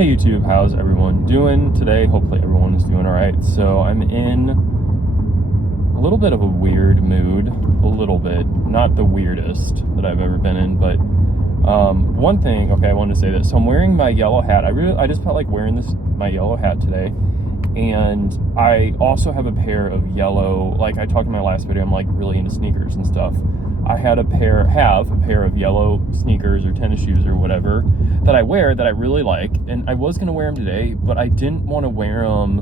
Hey YouTube, how's everyone doing today? Hopefully everyone is doing alright. So I'm in a little bit of a weird mood, a little bit, not the weirdest that I've ever been in, but one thing, okay, I wanted to say this. So I'm wearing my yellow hat. I just felt like wearing my yellow hat today. And I also have a pair of yellow, like I talked in my last video, I'm like really into sneakers and stuff. I have a pair of yellow sneakers or tennis shoes or whatever that I wear that I really like, and I was gonna wear them today, but I didn't want to wear them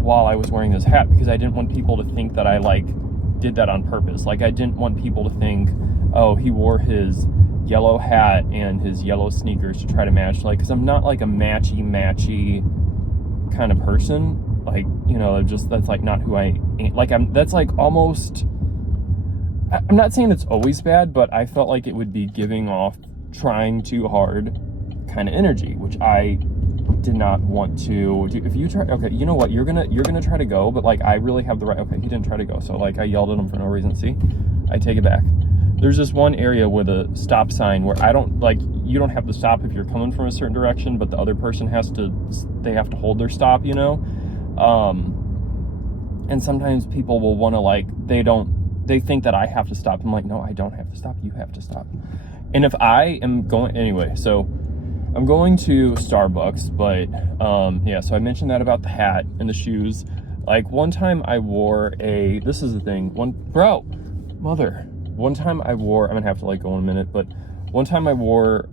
while I was wearing this hat because I didn't want people to think that I like did that on purpose. Like I didn't want people to think, oh, he wore his yellow hat and his yellow sneakers to try to match, like, because I'm not like a matchy kind of person, like, you know, just that's like not who I am. Like that's like almost, I'm not saying it's always bad, but I felt like it would be giving off trying too hard kind of energy, which I did not want to do. If you try, okay, you know what, you're gonna try to go, but like I really have the right, okay, he didn't try to go, so like I yelled at him for no reason. See, I take it back. There's this one area with a stop sign where I don't, like, you don't have to stop if you're coming from a certain direction, but the other person they have to hold their stop, you know? And sometimes people will want to, like, they think that I have to stop. I'm like, no, I don't have to stop. You have to stop. And if I am going, anyway, so I'm going to Starbucks, but yeah, so I mentioned that about the hat and the shoes. Like one time I wore this is the thing, one time I wore, I'm gonna have to like go in a minute, but one time I wore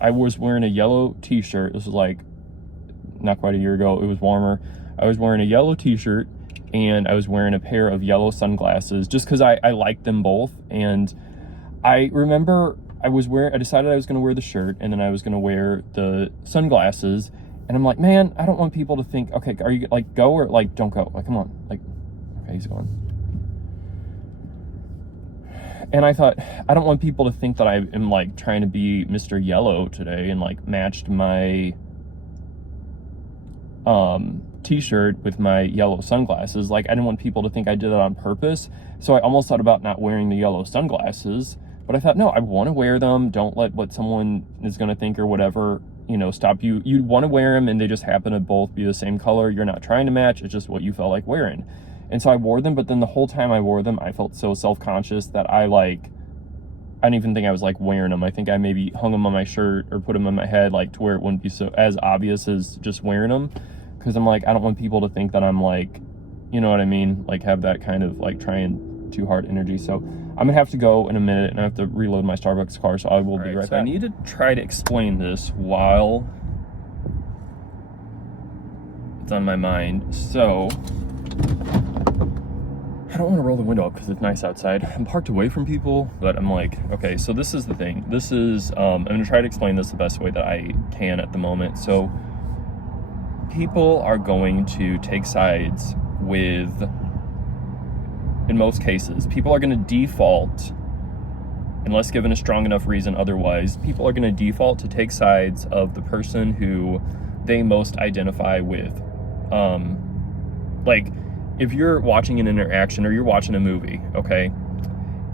I was wearing a yellow t-shirt. This was like not quite a year ago. It was warmer. I was wearing a yellow t-shirt and I was wearing a pair of yellow sunglasses just because I liked them both. And I remember I decided I was going to wear the shirt and then I was going to wear the sunglasses. And I'm like, man, I don't want people to think, okay, are you like go or like don't go? Like, come on. Like, okay, he's going. And I thought, I don't want people to think that I am like trying to be Mr. Yellow today and like matched my t-shirt with my yellow sunglasses. Like I didn't want people to think I did that on purpose. So I almost thought about not wearing the yellow sunglasses, but I thought, no, I want to wear them. Don't let what someone is going to think or whatever, you know, stop you. You want to wear them and they just happen to both be the same color. You're not trying to match. It's just what you felt like wearing. And so I wore them, but then the whole time I wore them, I felt so self-conscious that I didn't even think I was like wearing them. I think I maybe hung them on my shirt or put them on my head, like to where it wouldn't be so as obvious as just wearing them. Cause I'm like, I don't want people to think that I'm like, you know what I mean? Like have that kind of like trying too hard energy. So I'm gonna have to go in a minute and I have to reload my Starbucks car. So I will be right back. I need to try to explain this while it's on my mind. So I don't want to roll the window up because it's nice outside. I'm parked away from people, but I'm like, okay, so this is the thing. This is, I'm going to try to explain this the best way that I can at the moment. So people are going to take sides with, in most cases, people are going to default, unless given a strong enough reason otherwise, people are going to default to take sides of the person who they most identify with. Like, if you're watching an interaction or you're watching a movie, okay,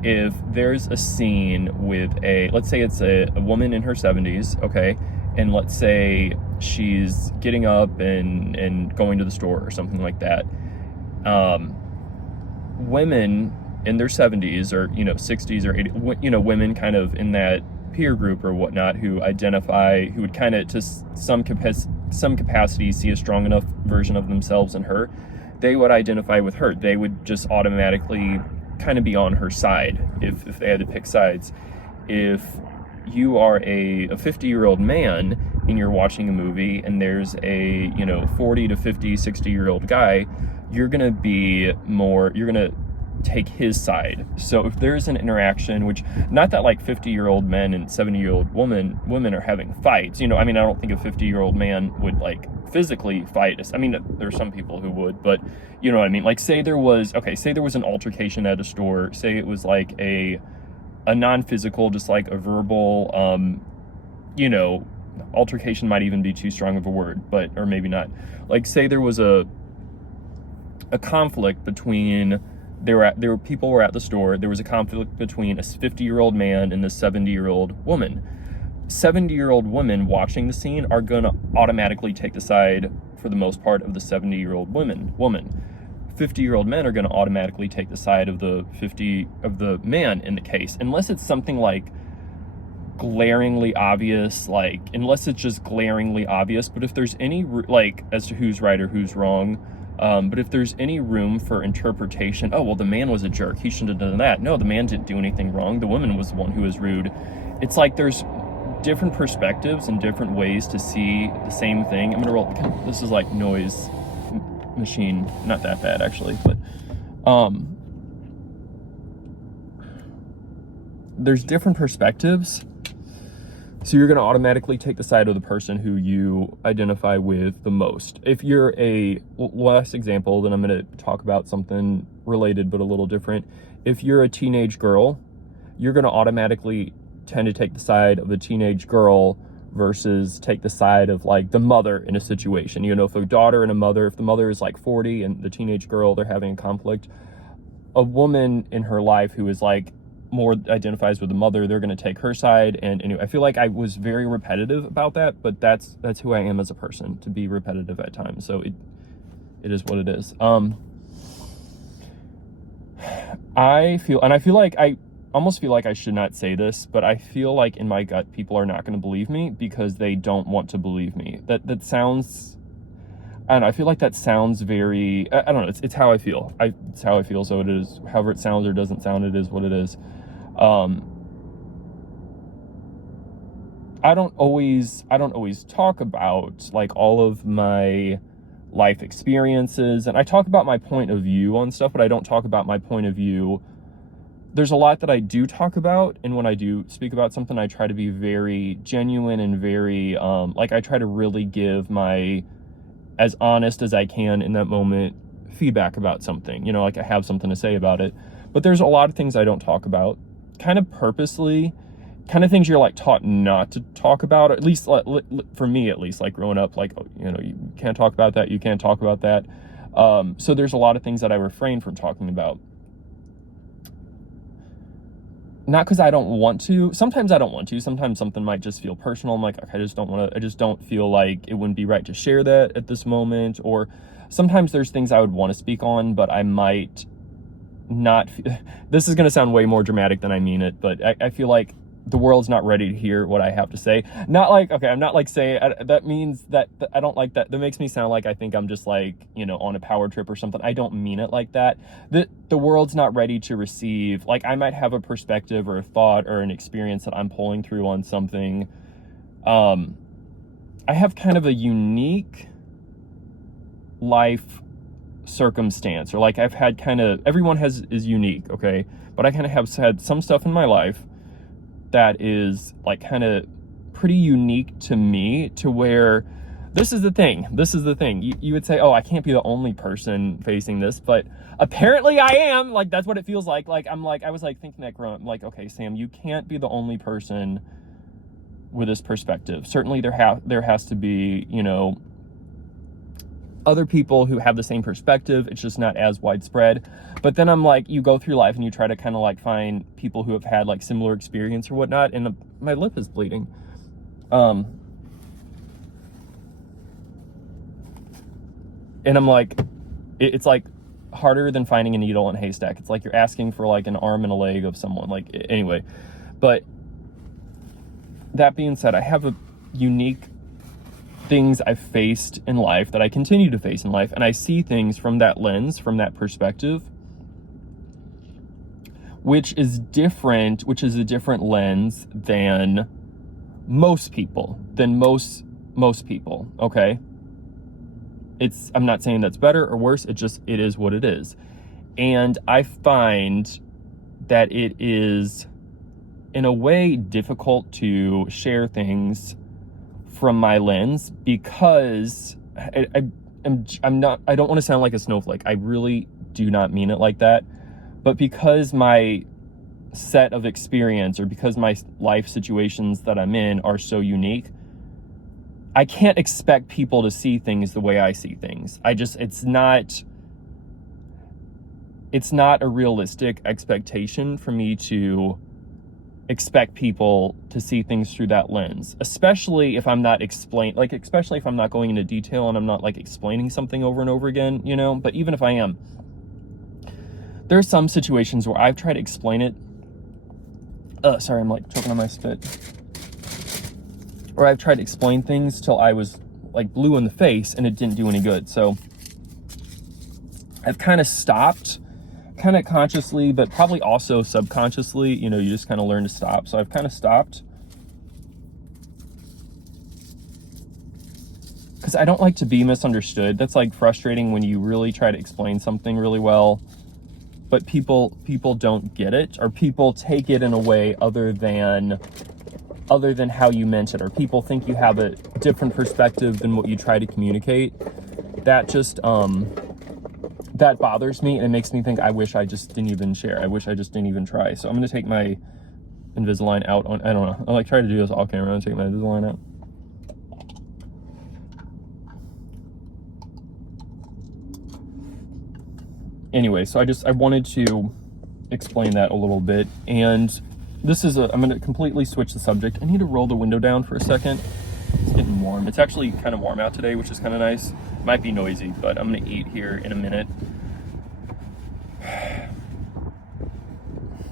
if there's a scene with let's say it's a woman in her 70s, okay, and let's say she's getting up and going to the store or something like that, women in their 70s or, you know, 60s or 80s, you know, women kind of in that peer group or whatnot who would kind of to some capacity see a strong enough version of themselves in her, they would identify with her. They would just automatically kind of be on her side if they had to pick sides. If you are a 50-year-old man and you're watching a movie and there's a, you know, 40 to 50, 60-year-old guy, you're going to take his side. So if there's an interaction, which not that like 50-year-old men and 70-year-old women are having fights, you know, I mean, I don't think a 50-year-old man would like physically fight. I mean, there are some people who would, but you know what I mean? Like say there was an altercation at a store, say it was like a non-physical, just like a verbal, you know, altercation might even be too strong of a word, or maybe not. Like say there was a conflict between people were at the store. There was a conflict between a 50-year-old man and a 70-year-old woman. 70-year-old women watching the scene are going to automatically take the side, for the most part, of the 70-year-old woman. 50-year-old men are going to automatically take the side of the man in the case, unless it's something like glaringly obvious, like unless it's just glaringly obvious. But if there's any like as to who's right or who's wrong, but if there's any room for interpretation, oh well, the man was a jerk, he shouldn't have done that. No, the man didn't do anything wrong, the woman was the one who was rude. It's like there's different perspectives and different ways to see the same thing. I'm gonna roll. This is like noise machine, not that bad actually, but there's different perspectives, so you're going to automatically take the side of the person who you identify with the most. If you're a last example, then I'm going to talk about something related but a little different. If you're a teenage girl, you're going to automatically tend to take the side of the teenage girl versus take the side of like the mother in a situation. You know, if a daughter and a mother, if the mother is like 40 and the teenage girl, they're having a conflict, a woman in her life who is like more identifies with the mother, they're going to take her side. And anyway, I feel like I was very repetitive about that, but that's who I am as a person, to be repetitive at times. So it is what it is. I feel like I almost feel like I should not say this, but I feel like in my gut, people are not going to believe me because they don't want to believe me. That sounds, I don't know, I feel like that sounds very, I don't know, it's how I feel. It's how I feel, so it is. However it sounds or doesn't sound, it is what it is. I don't always talk about like all of my life experiences, and I talk about my point of view on stuff, but I don't talk about my point of view. There's a lot that I do talk about, and when I do speak about something, I try to be very genuine and very, like I try to really give my, as honest as I can in that moment, feedback about something, you know, like I have something to say about it. But there's a lot of things I don't talk about, kind of purposely, kind of things you're like taught not to talk about, at least for me, at least, like growing up, like, you know, you can't talk about that, you can't talk about that. So there's a lot of things that I refrain from talking about. Not because I don't want to. Sometimes I don't want to. Sometimes something might just feel personal. I'm like, okay, I just don't feel like it wouldn't be right to share that at this moment. Or sometimes there's things I would want to speak on, but I might not. This is going to sound way more dramatic than I mean it, but I feel like the world's not ready to hear what I have to say. Not like, okay, I'm not like saying, that means that I don't like that. That makes me sound like I think I'm just like, you know, on a power trip or something. I don't mean it like that. The world's not ready to receive, like I might have a perspective or a thought or an experience that I'm pulling through on something. I have kind of a unique life circumstance, or like I've had kind of, everyone is unique, okay? But I kind of have had some stuff in my life that is like kind of pretty unique to me, to where this is the thing. You would say, oh, I can't be the only person facing this, but apparently I am. Like, that's what it feels like. Like, I was like thinking that growing up, like, okay, Sam, you can't be the only person with this perspective. Certainly there has to be, you know, other people who have the same perspective. It's just not as widespread. But then I'm like, you go through life and you try to kind of like find people who have had like similar experience or whatnot, and my lip is bleeding. And I'm like, it's like harder than finding a needle in a haystack. It's like you're asking for like an arm and a leg of someone. Like, anyway, but that being said, I have a unique things I've faced in life that I continue to face in life, and I see things from that lens, from that perspective, which is a different lens than most people, okay? I'm not saying that's better or worse, it is what it is. And I find that it is, in a way, difficult to share things from my lens, because I don't want to sound like a snowflake. I really do not mean it like that. But because my set of experience, or because my life situations that I'm in are so unique, I can't expect people to see things the way I see things. It's not a realistic expectation for me to expect people to see things through that lens, especially if I'm not especially if I'm not going into detail and I'm not like explaining something over and over again, you know. But even if I am, there are some situations where I've tried to explain it. Sorry, I'm like choking on my spit. Or I've tried to explain things till I was like blue in the face and it didn't do any good. So I've kind of stopped, kind of consciously, but probably also subconsciously, you know, you just kind of learn to stop. So I've kind of stopped because I don't like to be misunderstood. That's like frustrating when you really try to explain something really well, but people don't get it, or people take it in a way other than how you meant it, or people think you have a different perspective than what you try to communicate. That just that bothers me, and it makes me think I wish I just didn't even share. I wish I just didn't even try. So I'm gonna take my Invisalign out on, I don't know, I like try to do this off camera. I'm gonna take my Invisalign out. Anyway, so I wanted to explain that a little bit, and this is I'm gonna completely switch the subject. I need to roll the window down for a second. It's getting warm. It's actually kind of warm out today, which is kind of nice. Might be noisy, but I'm gonna eat here in a minute.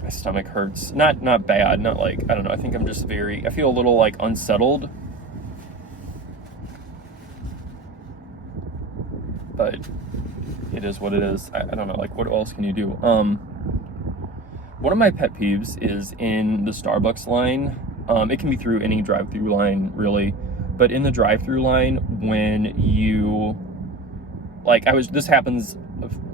My stomach hurts. Not bad, not like, I don't know, I think I'm just I feel a little like unsettled. But it is what it is. I don't know, like what else can you do? One of my pet peeves is in the Starbucks line. It can be through any drive-through line, really. But in the drive-through line, when you, like, this happens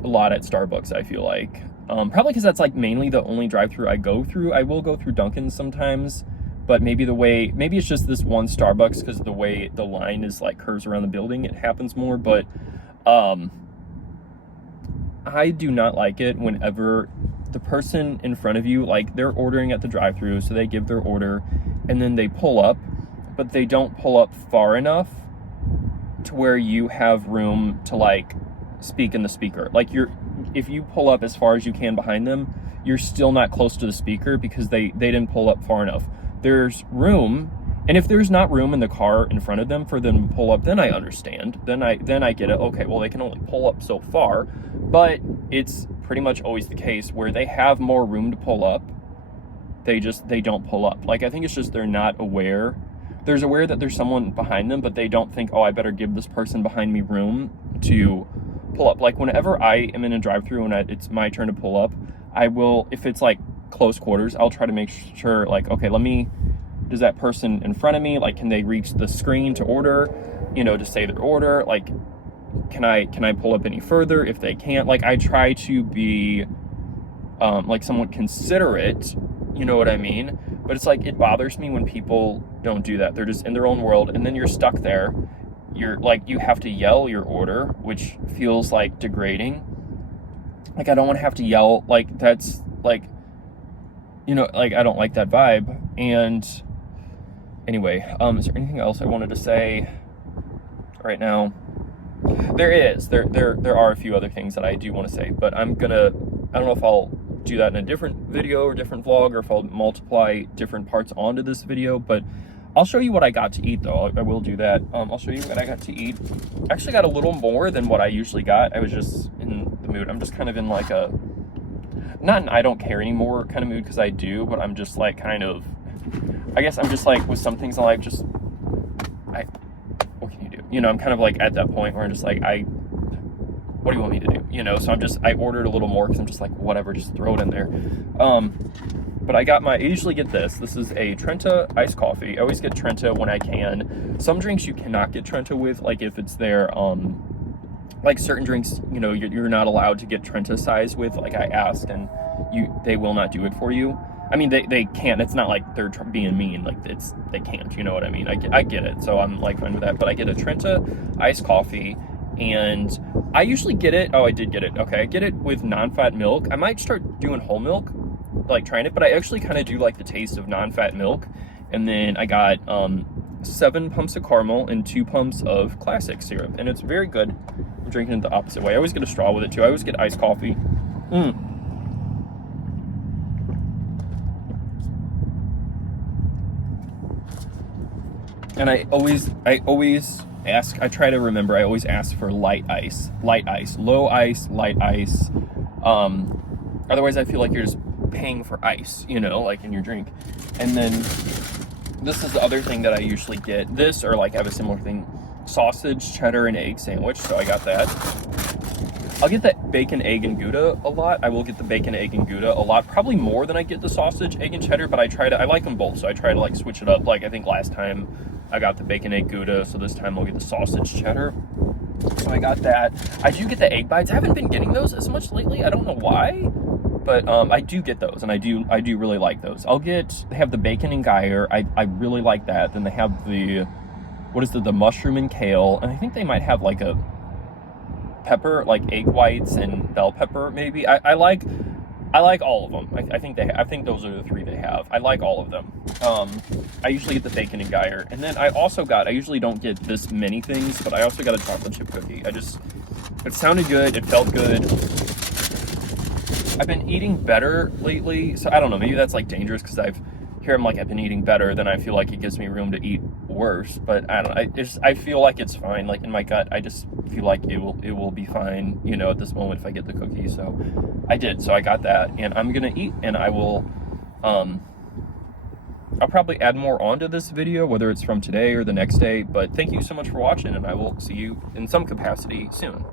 a lot at Starbucks, I feel like. Probably because that's like mainly the only drive-through I go through. I will go through Dunkin's sometimes, but maybe it's just this one Starbucks because the way the line is like curves around the building, it happens more. But I do not like it whenever the person in front of you, like they're ordering at the drive-through, so they give their order and then they pull up, but they don't pull up far enough to where you have room to like speak in the speaker. Like if you pull up as far as you can behind them, you're still not close to the speaker because they didn't pull up far enough. There's room, and if there's not room in the car in front of them for them to pull up, then I understand. Then I get it. Okay, well, they can only pull up so far, but it's pretty much always the case where they have more room to pull up. They don't pull up. Like, I think it's just they're not aware. They're aware that there's someone behind them, but they don't think, oh, I better give this person behind me room to pull up. Like, whenever I am in a drive-thru and it's my turn to pull up, I will, if it's like close quarters, I'll try to make sure, like, okay, does that person in front of me, like, can they reach the screen to order, you know, to say their order? Like, can I pull up any further if they can't? Like, I try to be like somewhat considerate, you know what I mean? But it's like, it bothers me when people don't do that. They're just in their own world, and then you're stuck there. You're like, you have to yell your order, which feels like degrading. Like, I don't want to have to yell. Like, that's like, you know, like, I don't like that vibe. And anyway, is there anything else I wanted to say right now? There are a few other things that I do want to say, but I don't know if I'll do that in a different video or different vlog, or if I'll multiply different parts onto this video, but I'll show you what I got to eat, though. I will do that. I'll show you what I got to eat. I actually got a little more than what I usually got. I was just in the mood. I'm just kind of in like not an I don't care anymore kind of mood, because I do, but I'm just like kind of, I guess I'm just like, with some things in life, what can you do? You know, I'm kind of like at that point where I'm just like, what do you want me to do? You know, so I ordered a little more because I'm just like, whatever, just throw it in there. But I usually get this. This is a Trenta iced coffee. I always get Trenta when I can. Some drinks you cannot get Trenta with, like if it's their, like certain drinks, you know, you're not allowed to get Trenta size with. Like, I asked, and they will not do it for you. I mean, they can't. It's not like they're being mean. Like, they can't. You know what I mean? I get it. So I'm like fine with that. But I get a Trenta iced coffee, and I usually get it. Oh, I did get it. Okay, I get it with non-fat milk. I might start doing whole milk, like trying it. But I actually kind of do like the taste of non-fat milk. And then I got 7 pumps of caramel and 2 pumps of classic syrup, and it's very good. I'm drinking it the opposite way. I always get a straw with it too. I always get iced coffee. And I always ask, I try to remember, I always ask for light ice, low ice, light ice. Otherwise I feel like you're just paying for ice, you know, like in your drink. And then this is the other thing that I usually get. This, or like I have a similar thing, sausage, cheddar, and egg sandwich. So I got that. I'll get the bacon, egg, and Gouda a lot. I will get the bacon, egg, and Gouda a lot. Probably more than I get the sausage, egg, and cheddar, but I like them both. So I try to like switch it up. Like I think last time I got the bacon, egg, Gouda. So this time I'll get the sausage, cheddar. So I got that. I do get the egg bites. I haven't been getting those as much lately. I don't know why. But I do get those, and I do really like those. They have the bacon and gyre. I really like that. Then they have the mushroom and kale, and I think they might have like a pepper, like egg whites and bell pepper maybe. I like all of them. I think those are the three they have. I like all of them. I usually get the bacon and gyre, and then I usually don't get this many things, but I also got a chocolate chip cookie. It sounded good. It felt good. I've been eating better lately, so I don't know, maybe that's like dangerous because I've been eating better, then I feel like it gives me room to eat worse, but I don't know, I feel like it's fine, like in my gut, I just feel like it will be fine, you know, at this moment if I get the cookie. So I got that, and I'm gonna eat, and I'll probably add more onto this video, whether it's from today or the next day, but thank you so much for watching, and I will see you in some capacity soon.